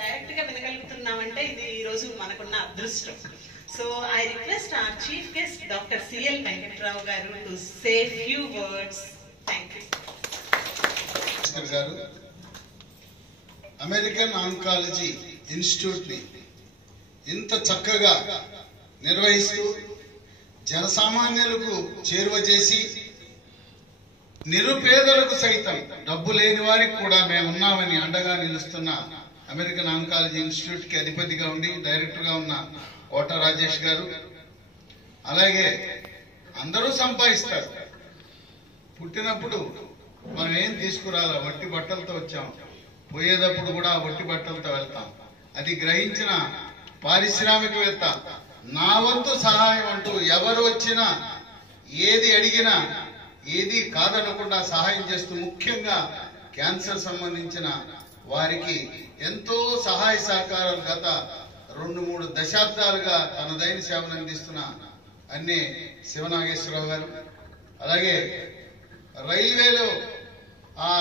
Direct గా వినగలుగుతున్నామంటే ఇది ఈ రోజు మనకున్న అదృష్టం. So I request our chief guest doctor CL Venkatrao garu to say few words. Thank you. American oncology institute ని ఇంత చక్కగా నిర్వహిస్తూ జనసామాన్యులకు చేరువ చేసి నిరుపేదలకు సైతం డబ్బు లేని వారికి కూడా మేమున్నామని అండగా నిలుస్తున్న అమెరికన్ ఆంకాలజీ ఇన్స్టిట్యూట్ కి అధిపతిగా ఉండి డైరెక్టర్ గా ఉన్న కోట రాజేష్ గారు, అలాగే అందరూ సంపాదిస్తారు. పుట్టినప్పుడు మనం ఏం తీసుకురాలా, వట్టి బట్టలతో వచ్చాం, పోయేటప్పుడు కూడా వట్టి బట్టలతో వెళ్తాం. అది గ్రహించిన పారిశ్రామికవేత్త నా వంతు సహాయం అంటూ ఎవరు వచ్చినా ఏది అడిగినా ఏది కాదనకుండా సహాయం చేస్తూ ముఖ్యంగా క్యాన్సర్ సంబంధించిన వారికి ఎంతో సహాయ సహకారాలు గత 2-3 దశాబ్దాలుగా తనదైన సేవను అందిస్తున్న అన్నే శివనాగేశ్వరరావు గారు, అలాగే రైల్వేలో ఆ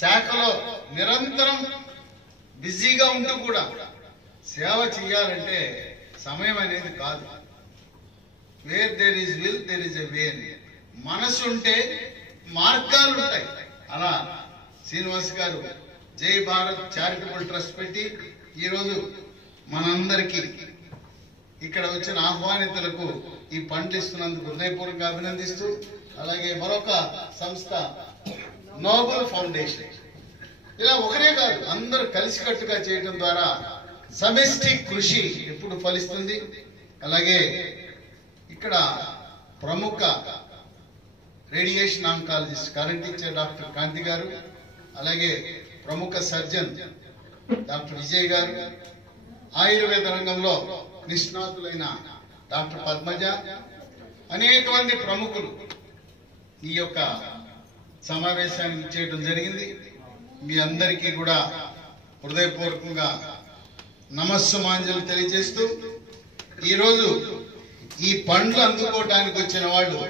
శాఖలో నిరంతరం బిజీగా ఉంటూ కూడా సేవ చేయాలంటే సమయం అనేది కాదు. Where there is will there is a way. మనసు ఉంటే మార్గాలు ఉంటాయి. అలా శ్రీనివాస్ గారు జై భారత్ చారిటబుల్ ట్రస్ట్ పెట్టి ఈరోజు మనందరికీ ఇక్కడ వచ్చిన ఆహ్వానితులకు ఈ పండ్లు ఇస్తున్నందుకు హృదయపూర్వకంగా అభినందిస్తూ, అలాగే మరొక సంస్థ నోబెల్ ఫౌండేషన్, ఇలా ఒకరే కాదు అందరూ కలిసికట్టుగా చేయడం ద్వారా సమిష్టి కృషి ఎప్పుడు ఫలిస్తుంది. అలాగే ఇక్కడ ప్రముఖ radiation oncologist current teacher doctor Kanthi garu, అలాగే ప్రముఖ సర్జన్ డాక్టర్ విజయ్ గారు, ఆయుర్వేద రంగంలో నిష్ణాతులైన డాక్టర్ పద్మజ, అనేక మంది ప్రముఖులు ఈ యొక్క సమావేశానికి చేయడం జరిగింది. మీ అందరికీ కూడా హృదయపూర్వకంగా నమస్సుమాంజలు తెలియజేస్తూ, ఈరోజు ఈ పండ్లు అందుకోవడానికి వచ్చిన వాళ్ళు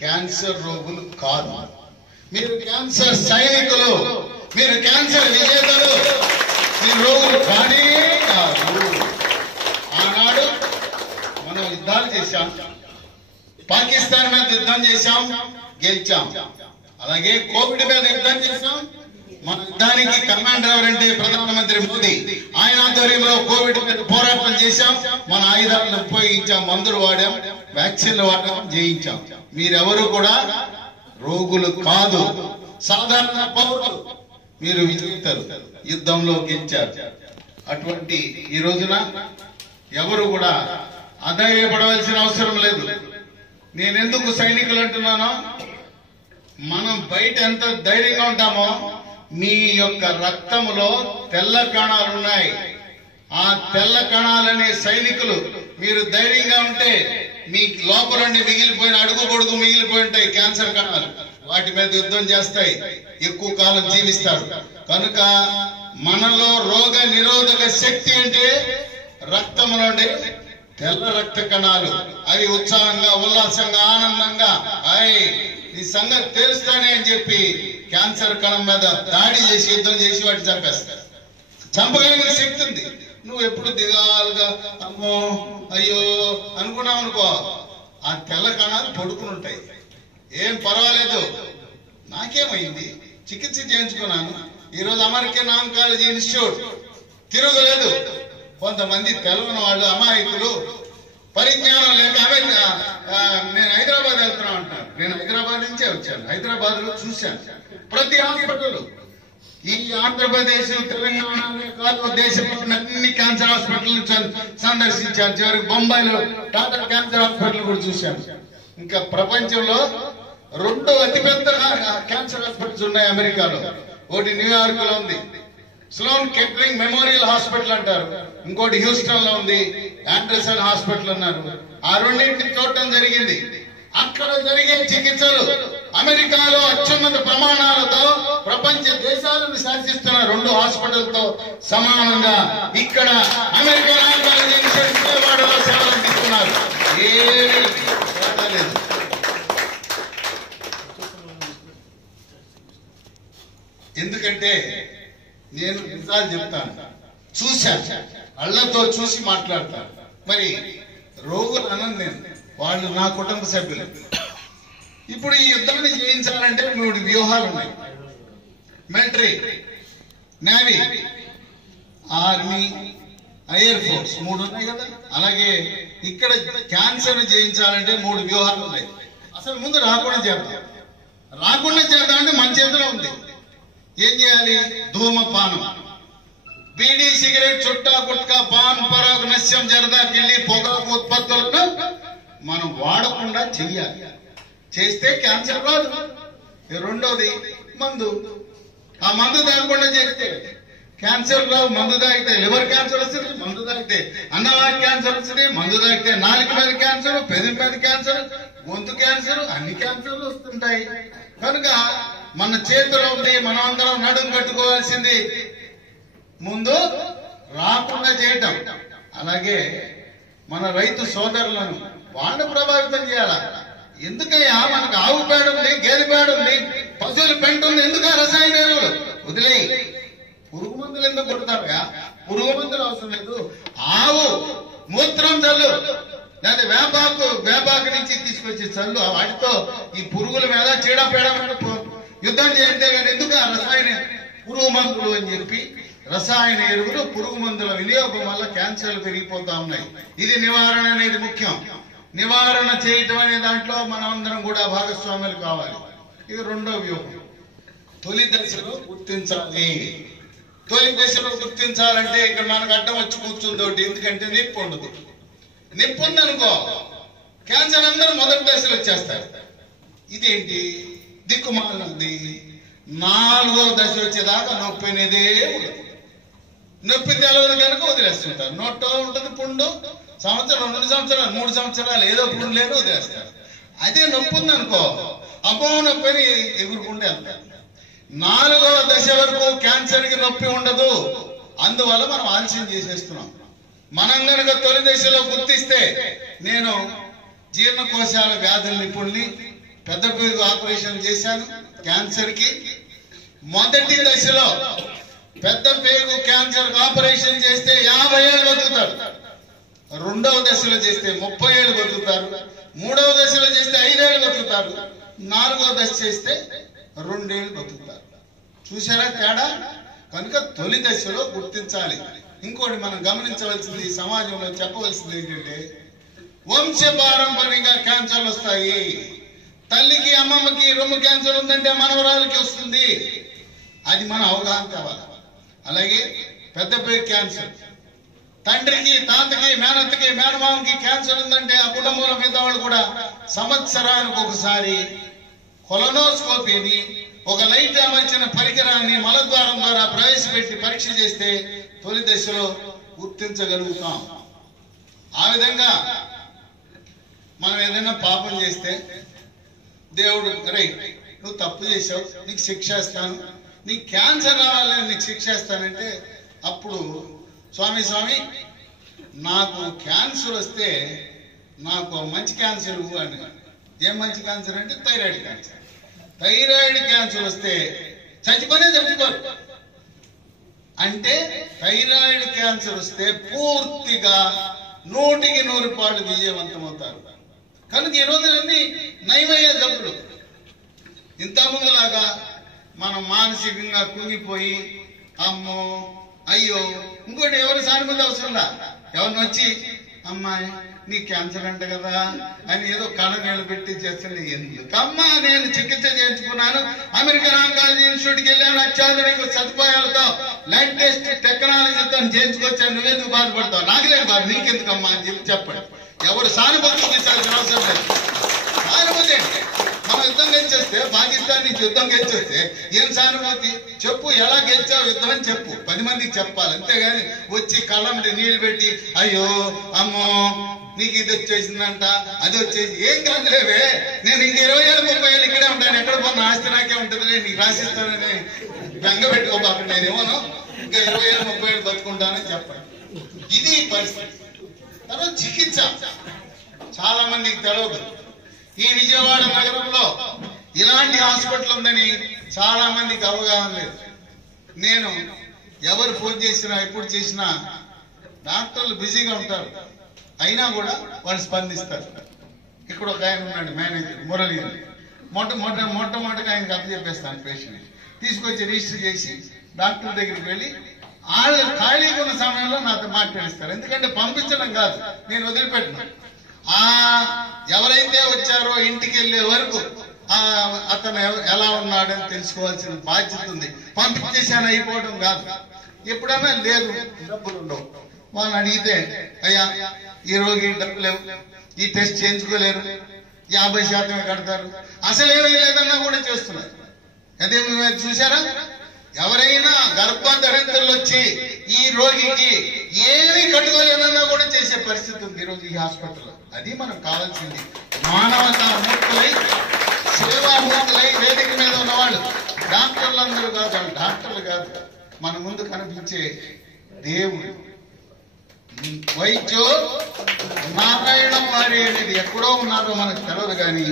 క్యాన్సర్ రోగులు కాదు, మీరు క్యాన్సర్ సైనికులు, మీరు క్యాన్సర్ విజేతలు, మీరు రోగులు కానే కాదు. ఆనాడు మనం యుద్ధాలు చేశాం, పాకిస్తాన్ మీద యుద్ధం చేశాం, గెలిచాం. అలాగే కోవిడ్ మీద యుద్ధం చేశాం. మన యుద్ధానికి కమాండర్ ఎవరంటే ప్రధానమంత్రి మోదీ. ఆయన ఆధ్వర్యంలో కోవిడ్ మీద పోరాటం చేశాం, మన ఆయుధాలను ఉపయోగించాం, మందులు వాడాం, వ్యాక్సిన్లు వాడాం, జయించాం. మీరెవరు కూడా రోగులు కాదు, సాధారణ పౌరులు. మీరు విజేతలు, యుద్ధంలో గెలిచారు. అటువంటి ఈ రోజున ఎవరు కూడా అధైర్యపడవలసిన అవసరం లేదు. నేనెందుకు సైనికులు అంటున్నానో, మనం బయట ఎంత ధైర్యంగా ఉంటామో మీ యొక్క రక్తంలో తెల్ల కణాలు ఉన్నాయి. ఆ తెల్ల కణాలనే సైనికులు. మీరు ధైర్యంగా ఉంటే మీ లోపల నుండి మిగిలిపోయిన అడుగు పొడుగు మిగిలిపోయి ఉంటాయి క్యాన్సర్ కణాలు, వాటి మీద యుద్ధం చేస్తాయి, ఎక్కువ కాలం జీవిస్తారు. కనుక మనలో రోగ నిరోధక శక్తి అంటే రక్తంలో తెల్ల రక్త కణాలు. అవి ఉత్సాహంగా, ఉల్లాసంగా, ఆనందంగా ఈ సంగతి తెలుస్తానే అని చెప్పి క్యాన్సర్ కణం మీద దాడి చేసి యుద్ధం చేసి వాటి చంపేస్తారు. చంపగలిగిన శక్తి ఉంది. నువ్వు ఎప్పుడు దిగాలుగా అమ్మో అయ్యో అనుకున్నావు అనుకో, ఆ తెల్ల కణాలు పడుకుని ఉంటాయి. ఏం పర్వాలేదు, నాకేమైంది, చికిత్స చేయించుకున్నాను. ఈరోజు అమెరికన్ ఆంకాలజీ ఇన్స్టిట్యూట్ తిరుగులేదు. కొంతమంది తెలవని వాళ్ళు, అమాయకులు, పరిజ్ఞానం లేక నేను హైదరాబాద్ వెళ్తున్నా అంటాను. నేను హైదరాబాద్ నుంచే వచ్చాను. హైదరాబాద్ లో చూశాను ప్రతి హాస్పిటల్. ఈ ఆంధ్రప్రదేశ్, తెలంగాణ కాదు, దేశంలోని అన్ని క్యాన్సర్ హాస్పిటల్ సందర్శించాను. చివరికి బొంబాయిలో టాటా క్యాన్సర్ హాస్పిటల్ కూడా చూశాను. ఇంకా ప్రపంచంలో 2 అతిపెద్ద క్యాన్సర్ హాస్పిటల్స్ ఉన్నాయి అమెరికాలో. ఒకటి న్యూయార్క్ లో ఉంది, స్లోన్ కెప్లింగ్ మెమోరియల్ హాస్పిటల్ అంటారు. ఇంకోటి హ్యూస్టన్ లో ఉంది, ఆండర్సన్ హాస్పిటల్ అన్నారు. ఆ రెండింటిని చూడటం జరిగింది. అక్కడ జరిగే చికిత్సలు అమెరికాలో అత్యున్నత ప్రమాణాలతో ప్రపంచ దేశాలను శాసిస్తున్న 2 హాస్పిటల్తో సమానంగా ఇక్కడ అమెరికన్ ఆంకాలజీ ఇన్స్టిట్యూట్ విజయవాడలో సేవలు అందిస్తున్నారు. ఏమీ లేదు. ఎందుకంటే నేను నిజాలు చెప్తాను. చూశాను, కళ్ళతో చూసి మాట్లాడతారు. మరి రోగులు అనండి నేను, వాళ్ళు నా కుటుంబ సభ్యులు. ఇప్పుడు ఈ యుద్ధాన్ని జయించాలంటే 3 వ్యూహాలు ఉన్నాయి. Military, navy, army, air force 3 ఉన్నాయి కదా. అలాగే ఇక్కడ క్యాన్సర్ జయించాలంటే 3 వ్యూహాలు ఉన్నాయి. అసలు ముందు రాకుండా చేద్దాం. రాకుండా చేద్దాం అంటే మన చేతిలో ఉంది. ఏం చేయాలి? ధూమపానం, బీడీ, సిగరెట్, చుట్టా, గుట్కా, పాన్ పరాగ్, నస్యం, జరదా, కిళ్ళి, పొగాకు ఉత్పత్తులను మనం వాడకుండా చెయ్యాలి. చేస్తే క్యాన్సర్ రాదు. రెండోది మందు. ఆ మందు తాగకుండా చేస్తే క్యాన్సర్ రావు. మందు తాగితే లివర్ క్యాన్సర్ వస్తుంది, మందు తాగితే అన్నవాడి క్యాన్సర్ వస్తుంది, మందు తాగితే నాలుక మీద క్యాన్సర్, పెదవి మీద క్యాన్సర్, గొంతు క్యాన్సర్, అన్ని క్యాన్సర్లు వస్తుంటాయి. కనుక మన చేతిలో ఉంది. మనం అందరం నడుము కట్టుకోవాల్సింది ముందు రాకుండా చేయటం. అలాగే మన రైతు సోదరులను వాళ్ళు ప్రభావితం చేయాలా. ఎందుకయ్యా మనకు ఆవు పేడ ఉంది, గేదె పేడ ఉంది, పశువుల పెంట ఉంది, ఎందుకు రసాయన ఎరువులు వదిలేయి? పురుగు మందులు ఎందుకు కొడతారుగా? పురుగు మందులు అవసరం లేదు. ఆవు మూత్రం చల్లు, లేదా వేపాకు నుంచి తీసుకొచ్చి చల్లు. వాటితో ఈ పురుగుల మీద చీడపేడ మీద యుద్ధం చేస్తే కానీ ఎందుకు రసాయన పురుగు మందులు అని చెప్పి రసాయన ఎరువులు, పురుగు మందుల వినియోగం వల్ల క్యాన్సర్లు పెరిగిపోతా ఉన్నాయి. ఇది నివారణ అనేది ముఖ్యం. నివారణ చేయటం అనే దాంట్లో మనం అందరం కూడా భాగస్వాములు కావాలి. ఇది రెండో వ్యూహం. తొలి దశలో గుర్తించాలి. తొలి దశలో గుర్తించాలంటే ఇక్కడ మనకు అడ్డం వచ్చి కూర్చుందోటి. ఎందుకంటే నిప్పు ఉండదు. నిప్పు ఉందనుకో క్యాన్సర్ అందరూ మొదటి దశలో వచ్చేస్తారు. ఇదేంటి దిక్కుమాలినది. 4వ దశ వచ్చేదాకా నొప్పి అనేదే ఉండదు. నొప్పి తెలవదు కనుక వదిలేస్తుంటారు. నోట్లో ఉంటుంది పుండు, సంవత్సరం 2 సంవత్సరాలు 3 సంవత్సరాలు ఏదో పుండు లేదు వదిలేస్తారు. అదే నొప్పి ఉందనుకో అపో నొప్పిని ఎగురుకుంటే వెళ్తారు. 4వ దశ వరకు క్యాన్సర్ కి నొప్పి ఉండదు. అందువల్ల మనం ఆలస్యం చేసేస్తున్నాం. మనం కనుక తొలి దశలో గుర్తిస్తే, నేను జీర్ణకోశాల వ్యాధుల నిపుణుల్ని, పెద్ద పేరు ఆపరేషన్ చేశాను క్యాన్సర్ కి. మొదటి దశలో పెద్ద పేగు క్యాన్సర్ ఆపరేషన్ చేస్తే 50 ఏళ్ళు బతుకుతారు. 2వ దశలో చేస్తే 30 ఏళ్ళు బతుకుతారు. 3వ దశలో చేస్తే 5 ఏళ్ళు బతుకుతారు. 4వ దశ చేస్తే 2 ఏళ్ళు బతుకుతారు. చూసారా తేడా? కనుక తొలి దశలో గుర్తించాలి. ఇంకోటి మనం గమనించవలసింది, సమాజంలో చెప్పవలసింది ఏంటంటే, వంశ పారంపర్యంగా క్యాన్సర్లు వస్తాయి. తల్లికి అమ్మమ్మకి రొమ్ము క్యాన్సర్ ఉందంటే మనవరాలకి వస్తుంది. అది మన అవగాహన కావాలి. అలాగే పెద్ద పేరు క్యాన్సర్, తండ్రికి, తాతకి, మేనత్తకి, మేనమామకి క్యాన్సర్ ఉందంటే ఆ కుటుంబంలో మీద వాళ్ళు కూడా సంవత్సరానికి ఒకసారి కొలనోస్కోపీని, ఒక లైట్ అమర్చిన పరికరాన్ని మలద్వారం ద్వారా ప్రవేశపెట్టి పరీక్ష చేస్తే తొలి దశలో గుర్తించగలుగుతాం. ఆ విధంగా మనం ఏదైనా పాపం చేస్తే దేవుడు నువ్వు తప్పు చేసావు, నీకు శిక్ష ఇస్తాను, నీకు క్యాన్సర్ రావాలని నీకు శిక్ష ఇస్తానంటే అప్పుడు స్వామి నాకు క్యాన్సర్ వస్తే నాకు మంచి క్యాన్సర్ ఇవ్వు అని. ఏం మంచి క్యాన్సర్ అంటే థైరాయిడ్ క్యాన్సర్. థైరాయిడ్ క్యాన్సర్ వస్తే చచ్చిపోరు. అంటే థైరాయిడ్ క్యాన్సర్ వస్తే పూర్తిగా 100కి 100 పాళ్ళు విజయవంతమవుతారు. కనుక ఈ రోజులన్నీ నయమయ్యే జబ్బులు. ఇంత ముందులాగా మనం మానసికంగా కుంగిపోయి అమ్మో అయ్యో ఇంకోటి ఎవరు సానుభూతి అవసరంలా. ఎవరిని వచ్చి అమ్మాయి నీ క్యాన్సర్ అంట కదా అని ఏదో కళ్ళ నీళ్ళు పెట్టి చేస్తుంది. ఎందుకమ్మా నేను చికిత్స చేయించుకున్నాను, అమెరికన్ ఆంకాలజీ ఇన్స్టిట్యూట్కి వెళ్ళాను, అత్యాధునిక సదుపాయాలతో లేటెస్ట్ టెక్నాలజీతో చేయించుకొచ్చాను, నువ్వెందుకు బాధపడతావు? నాకు లేదు బాధ, నీకెందుకమ్మా అని చెప్పి చెప్పండి. ఎవరు సానుభూతి చూపించాల్సిన అవసరం లేదు. సానుభూతి మనం యుద్ధం గెలిచేస్తే, పాకిస్తాన్ నుంచి యుద్ధం గెలిచేస్తే ఏం సానుభూతి చెప్పు, ఎలా గెలిచావు యుద్ధం అని చెప్పు, 10 మందికి చెప్పాలి. అంతేగాని వచ్చి కళ్ళండి నీళ్లు పెట్టి అయ్యో అమ్మో నీకు ఇది వచ్చేసిందంట అది వచ్చేసి ఏం కాదులేవే, నేను ఇంక 20 ఏళ్ళు 30 ఏళ్ళు ఇక్కడే ఉంటాను, ఎక్కడ పోయిన ఆస్తి నాకే ఉంటుందిలే, నీకు రాసిస్తానని బెంగ పెట్టుకోబాక, నేనేమోనో ఇంకా 20 ఏళ్ళు 30 ఏళ్ళు బతుకుంటానని చెప్పండి. ఇది పరిస్థితి. తర్వాత చికిత్స చాలా మందికి తెలియదు. ఈ విజయవాడ నగరంలో ఇలాంటి హాస్పిటల్ ఉందని చాలా మందికి అవగాహన లేదు. నేను ఎవరు ఫోన్ చేసినా ఎప్పుడు చేసినా డాక్టర్లు బిజీగా ఉంటారు, అయినా కూడా వాళ్ళు స్పందిస్తారు. ఇక్కడ ఒక ఆయన ఉన్నాడు మేనేజర్ మురళి, మొట్టమొదటిగా ఆయనకి అప్పచెప్పేస్తాను పేషెంట్ తీసుకొచ్చి రిజిస్టర్ చేసి డాక్టర్ దగ్గరికి వెళ్ళి వాళ్ళు ఖాళీగా ఉన్న సమయంలో నాతో మాట్లాడిస్తారు. ఎందుకంటే పంపించడం కాదు, నేను వదిలిపెట్టను. ఎవరైతే వచ్చారో ఇంటికి వెళ్ళే వరకు అతను ఎలా ఉన్నాడని తెలుసుకోవాల్సిన బాధ్యత ఉంది. పంపించేసాను అయిపోవడం కాదు. ఎప్పుడైనా లేదు డబ్బులు ఉండవు, వాళ్ళని అడిగితే అయ్యా ఈ రోగి డబ్బులు లేవు, ఈ టెస్ట్ చేయించుకోలేరు, 50% కడతారు, అసలు ఏమీ లేదన్నా కూడా చేస్తున్నారు. అదే మీరు చూసారా? ఎవరైనా గర్భధరింతలు వచ్చి ఈ రోగికి ఏమీ కట్టుకోలేదన్నా కూడా చేసే పరిస్థితి ఉంది ఈరోజు ఈ హాస్పిటల్లో. అది మనకు కావాల్సింది. మానవతా మూర్తులై, సేవామూర్తులై వేదిక మీద ఉన్నవాళ్ళు డాక్టర్లందరూ కాదు, వాళ్ళు డాక్టర్లు కాదు, మన ముందు కనిపించే దేవుడు. వైద్యో నారాయణ వారి అనేది ఎక్కడో ఉన్నారో మనకు తెలియదు, కానీ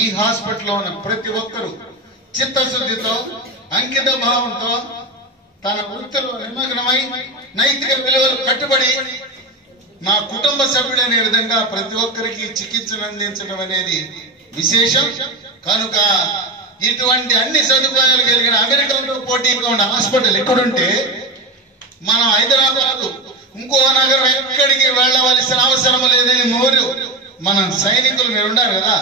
ఈ హాస్పిటల్లో ఉన్న ప్రతి ఒక్కరూ చిత్తశుద్ధితో, అంకిత భావంతో, తన వృత్తిలో నిమగ్నమై నైతిక విలువలు కట్టుబడి నా కుటుంబ సభ్యుడు అనే విధంగా ప్రతి ఒక్కరికి చికిత్సను అందించడం అనేది విశేషం. కనుక ఇటువంటి అన్ని సదుపాయాలు కలిగిన అమెరికాలో పోటీగా ఉన్న హాస్పిటల్ ఎక్కడుంటే మనం హైదరాబాద్ ఇంకో నగరం ఎక్కడికి వెళ్ళవలసిన అవసరం లేదని మోరు మన సైనికులు మీరు ఉన్నారు కదా,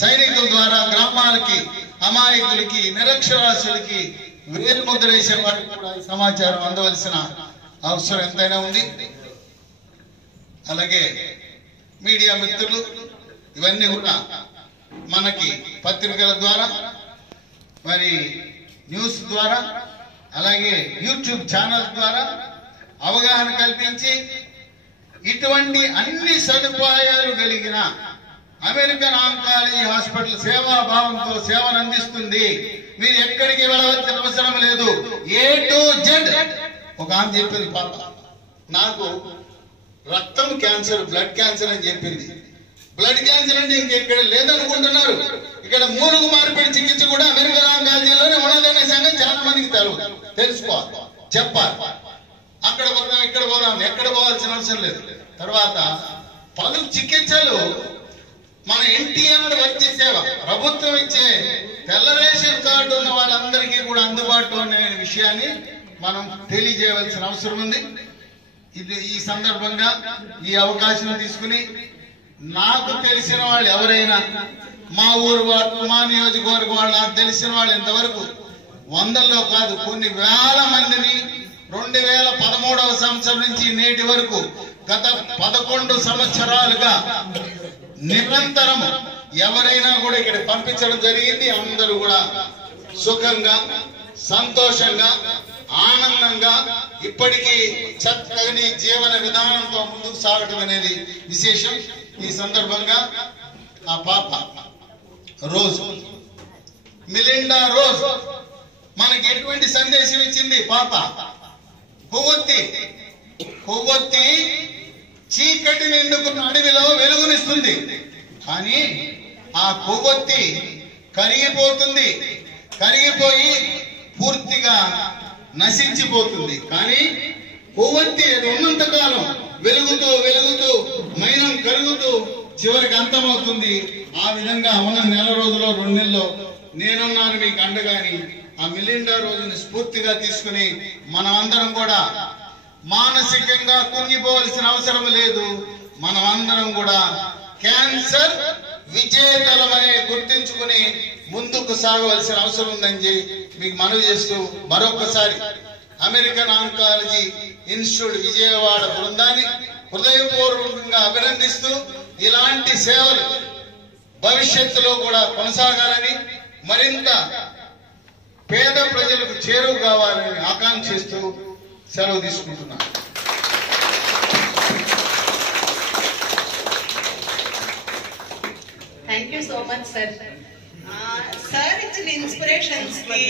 సైనికుల ద్వారా గ్రామాలకి, అమాయకులకి, నిరక్షరాస్యులకి వేలు ముద్ర వేసే వారికి కూడా సమాచారం అందవలసిన అవసరం ఎంతైనా ఉంది. అలాగే మీడియా మిత్రులు ఇవన్నీ కూడా మనకి పత్రికల ద్వారా, మరి న్యూస్ ద్వారా, అలాగే యూట్యూబ్ ఛానల్ ద్వారా అవగాహన కల్పించి ఇటువంటి అన్ని సదుపాయాలు కలిగిన అమెరికన్ ఆంకాలజీ హాస్పిటల్ సేవాభావంతో సేవను అందిస్తుంది. మీరు ఎక్కడికి వెళ్ళవలసిన అవసరం లేదు. A to Z. ఒక ఆమె చెప్పింది, పాప నాకు రక్తం క్యాన్సర్, బ్లడ్ క్యాన్సర్ అని చెప్పింది. బ్లడ్ క్యాన్సర్ అంటే ఇంకెక్కడ లేదనుకుంటున్నారు. ఇక్కడ మూలుగు మార్పిడి చికిత్స కూడా అమెరికన్ ఆంకాలజీలోనే ఉన్నదనే సంగతి చాలా మందికి తెలుసుకోవాలి, చెప్పాలి. అక్కడ పోదాం, ఇక్కడ పోదాం, ఎక్కడ పోవాల్సిన అవసరం లేదు. తర్వాత పలు చికిత్సలు మన ఎన్టీఆర్ వైద్య సేవ ప్రభుత్వం ఇచ్చే తెల్ల రేషన్ కార్డు ఉన్న వాళ్ళందరికీ కూడా అందుబాటులో అనే విషయాన్ని మనం తెలియజేయవలసిన అవసరం ఉంది. ఇది ఈ సందర్భంగా ఈ అవకాశం తీసుకుని నాకు తెలిసిన వాళ్ళు ఎవరైనా, మా ఊరు వాళ్ళు, మా నియోజకవర్గం వాళ్ళు, నాకు తెలిసిన వాళ్ళు ఇంతవరకు వందల్లో కాదు కొన్ని వేల మందిని 2013వ సంవత్సరం నుంచి నేటి వరకు గత 11 సంవత్సరాలుగా నిరంతరం ఎవరైనా కూడా ఇక్కడ పంపించడం జరిగింది. అందరూ కూడా సుఖంగా, సంతోషంగా, ఆనందంగా ఇప్పటికీ చక్కని జీవన విధానంతో ముందుకు సాగటం అనేది విశేషం. ఈ సందర్భంగా ఆ పాప రోజు, మిలిండా రోజ్ మనకి ఎటువంటి సందేశం ఇచ్చింది? పాప కొవ్వొత్తి చీకటి నిండుకున్న అడవిలో వెలుగునిస్తుంది, కానీ ఆ కొవ్వొత్తి కరిగిపోతుంది, కరిగిపోయి పూర్తిగా నశించిపోతుంది. కానీ కొవ్వొత్తి అది ఉన్నంత కాలం వెలుగుతూ వెలుగుతూ మైనం కరుగుతూ చివరికి అంతమవుతుంది. ఆ విధంగా ఉన్న నెల రోజుల్లో 2 నెలల్లో నేనున్నాను మీకు అండగాని ఆ మిలిండా రోజుని స్ఫూర్తిగా తీసుకుని మనం అందరం కూడా మానసికంగా కుంగిపోవలసిన అవసరం లేదు. మనం అందరం కూడా క్యాన్సర్ విజేతలమని గుర్తించుకుని ముందుకు సాగవలసిన అవసరం ఉందని మీకు మనవి చేస్తూ మరొకసారి అమెరికన్ ఆంకాలజీ ఇన్స్టిట్యూట్ విజయవాడ బృందాన్ని హృదయపూర్వకంగా అభినందిస్తూ ఇలాంటి సేవలు భవిష్యత్తులో కూడా కొనసాగాలని, మరింత పేద ప్రజలకు చేరువ కావాలని ఆకాంక్షిస్తూ సెలవు తీసుకుంటున్నాను. Thank you so much sir. Sir ఇచ్చిన ఇన్స్పిరేషన్స్ కి